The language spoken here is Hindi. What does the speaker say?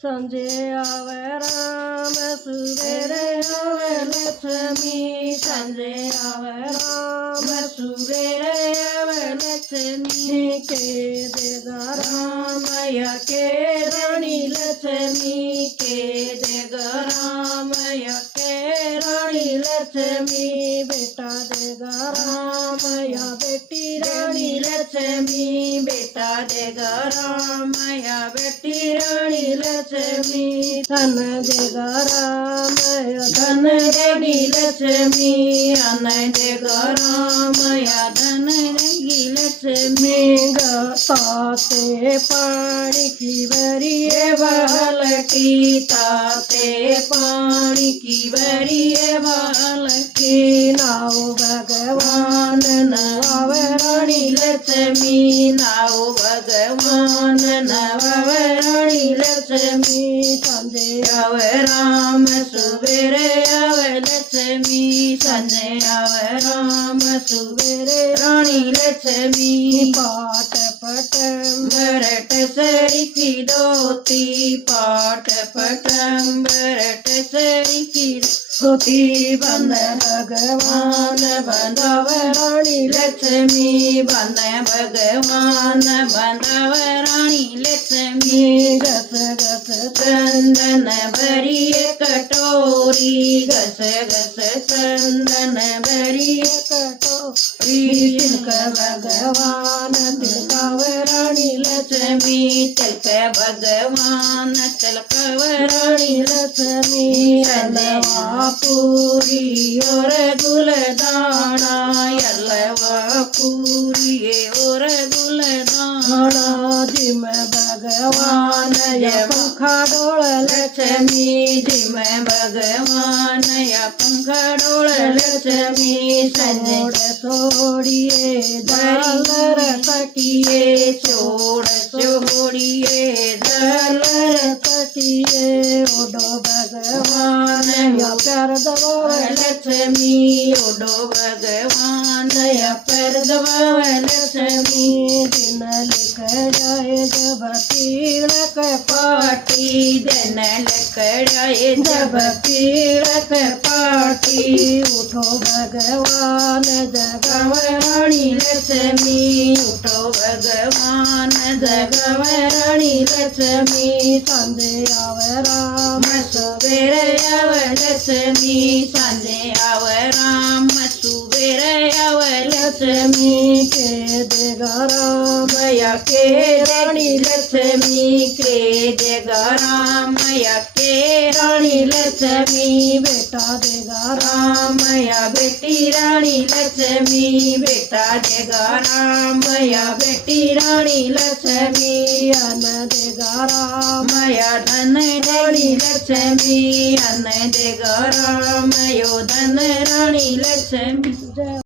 संजे आवे राम सुबेरे आवे लक्ष्मी संजे आवे राम सुबेरे आवे लक्ष्मी के देगा राम या के रानी लक्ष्मी के देगा राम या के रानी लक्ष्मी बेटा देगा राम या बेटी रानी लक्ष्मी बेटा देगा राम या बेटी रानी लक्ष्मी धन देगा राम या धन देगी लक्ष्मी अन देगा राम या धन देगी लक्ष्मी ताते पानी की भरिए बालकी ताते पानी की भरिए बालकी नाव भगवान नवावे रानी लक्ष्मी नाव भगवान नवावे रानी लक्ष्मी संजे आवे राम सुबेरे आवे लक्ष्मी संजे आवे राम सुबेरे रानी लक्ष्मी पाट पटंबरट सरी की धोती पाट पटंबरट सरी की धोती बंद भगवान बंधव रानी लक्ष्मी बंद भगवान बंधव रानी लक्ष्मी घस घस चंदन भरिए कटोरी घस घस चंदन भरिए कटोरी तिलक भगवान तिलकव रानी लक्ष्मी तिलक भगवान तिलकव रानी लक्ष्मी यलवा पूरी और गुलदाना यलवा पूरी और गुलदाना जिम भगवान या पंखा डोल लक्ष्मी जिम भगवान या पंखा डोल लक्ष्मी छोड़ छोड़िए दलर तकिए छोड़ छोड़िए दलर तकिए ओडो भगवान या प्यार दबा लक्ष्मी ओडो भगवान या प्यार दबा लक्ष्मी दिन लिख जाए जब पीड़क पाटी दिन लिख जाए जब पीड़क पाटी उठो भगवान जगव रानी लक्ष्मी उठो भगवान जगव रानी लक्ष्मी संजे आवे राम सुबेरे आवे लक्ष्मी संजे आवे राम सुबेरे आवे लक्ष्मी के देगा राम या के रानी लक्ष्मी के देगा राम या के रानी लक्ष्मी बेटा देगा राम या बेटी रानी लक्ष्मी बेटा देगा राम या बेटी रानी लक्ष्मी अन देगा राम या धन रानी लक्ष्मी अन देगा राम यो धन रानी लक्ष्मी।